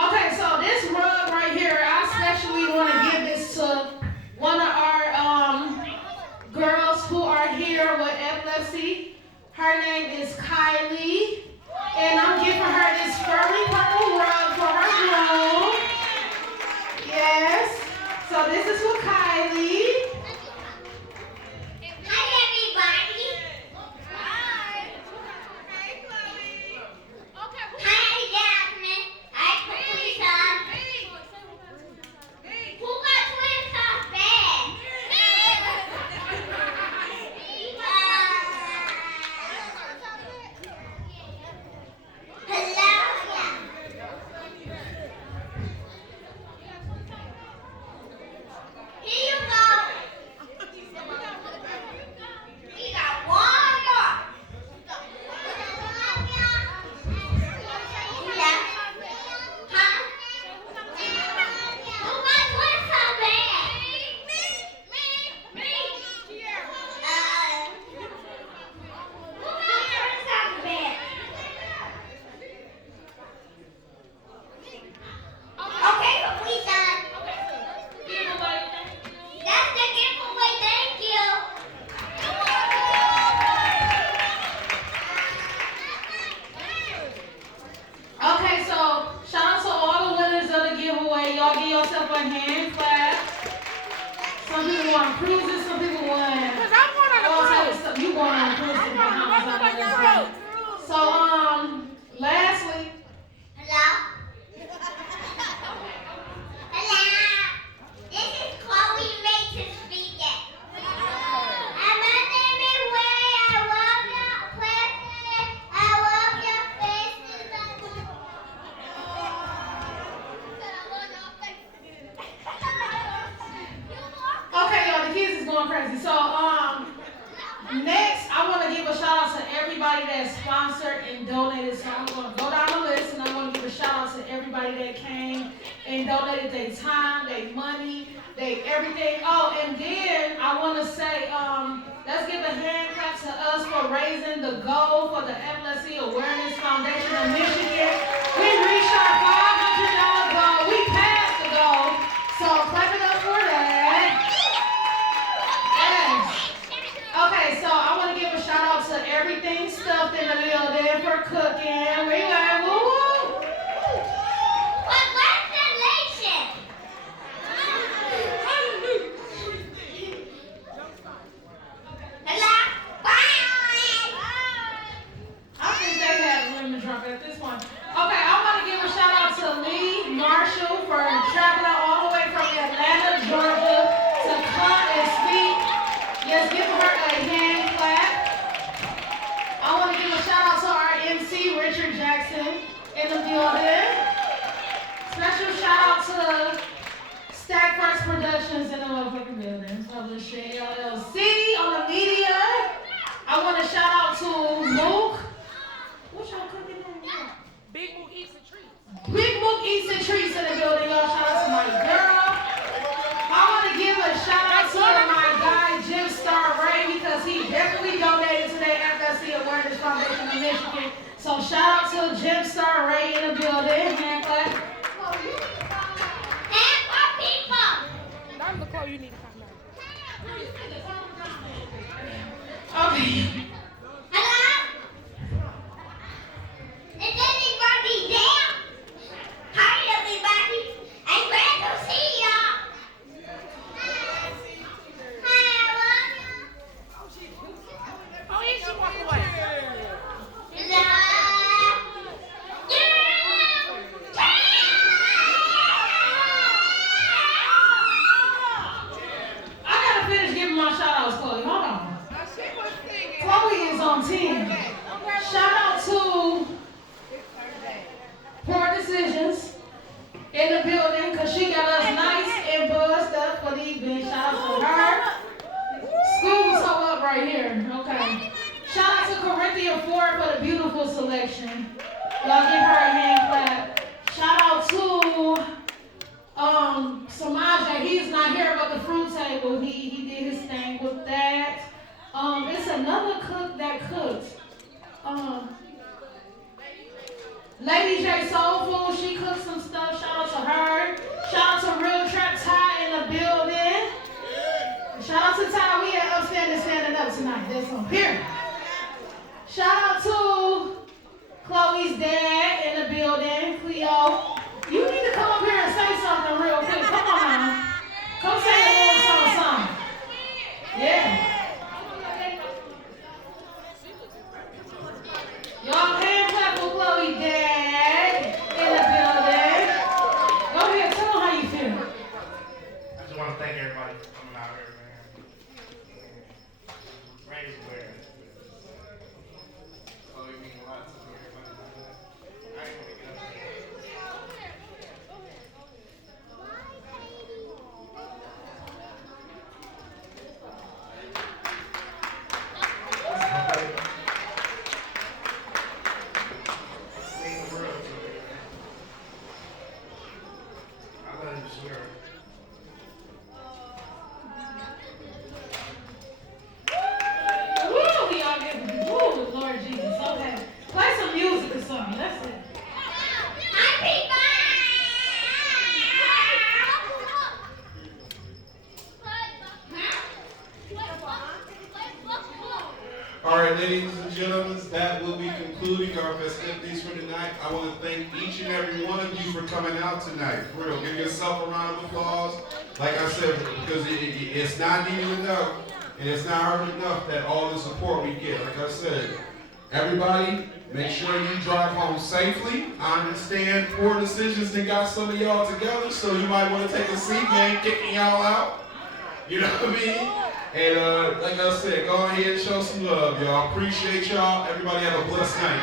Okay, so this rug right here, I especially want to give this to one of our girls who are here with epilepsy. Her name is Kylie, and I'm giving her this furry purple rug for her room. Yes, so this is for Kylie. Hi, everybody. Hi, Jasmine. Hi, Patricia. Who got twin size bed? Hello. Here you go. We got one more. Yeah. Huh? Who got twin size bed? Me. Who got twin size bed? Okay, but we done. That's the giveaway. Thank you. Okay, so shout out to all the winners of the giveaway. Y'all give yourself a hand clap. Some people want cruises, some people want all types of stuff. You going on a cruise to Bahamas. So lastly, Hello? Hello? This is Chloe Mason speaking. And my name is Way. I love your president. I love your faces. okay, y'all, the kids is going crazy. So next, I want to give a shout out to everybody that sponsored and donated. So I'm going to go down the list and I want to give a shout out to everybody that came and donated their time, their money, their everything. Oh, and then I want to say, let's give a hand clap to us for raising the goal for the Epilepsy Awareness Foundation of Michigan. We reached our $500 goal. We passed the goal. So clap it up for that. Yes. Okay, so I want to give a shout out to everything stuffed in the building for cooking. We like woo woo. Congratulations. Hello? Michigan. So shout out to Gym Star Ray in the building. Hand clap. And for people. Dr. Cole, you need to come down. Okay. Hello? Is anybody there? Hi, everybody. I'm glad to see y'all. Hi, I love you. Oh, yeah, she walk away. I gotta finish giving my shout outs, Chloe. Hold on. Chloe is on 10. Shout out to Poor Decisions in the building because she got us nice and buzzed up for the event. Shout out to her. School was so up right here. Okay. Shout out to Corinthia Ford for the beautiful selection. Y'all give her a hand clap. Shout out to Samaja. He's not here but the fruit table. He did his thing with that. It's another cook that cooks. Lady J Soul Food, she cooks some stuff. Shout out to her. Shout out to Real Trap Ty in the building. Shout out to Ty. We at Upstanding Standing Up tonight. That's on here. Shout out to Chloe's dad in the building, Cleo. You need to come up here and say something real quick. Come on now. Come say a little something. Yeah. Y'all hand clap for Chloe's dad in the building. Go ahead, tell them how you feel. I just want to thank everybody for coming out here, man. Raise awareness. Chloe means a lot to me, everybody knows that. I ain't gonna get up there. Mean the world to me, man. I love you, swear. Woo, we all get, woo, Lord Jesus. Okay. Play some music or something. That's it. Hi, people. All right, ladies and gentlemen, that will be concluding our festivities for tonight. I want to thank each and every one of you for coming out tonight. For real, give yourself a round of applause. Like I said, because it's not needed enough, and it's not hard enough that all the support we get. Like I said, everybody, make sure you drive home safely. I understand Poor Decisions that got some of y'all together, so you might want to take a seat, man, kicking y'all out. You know what I mean? And like I said, go ahead and show some love, y'all. Appreciate y'all. Everybody have a blessed night.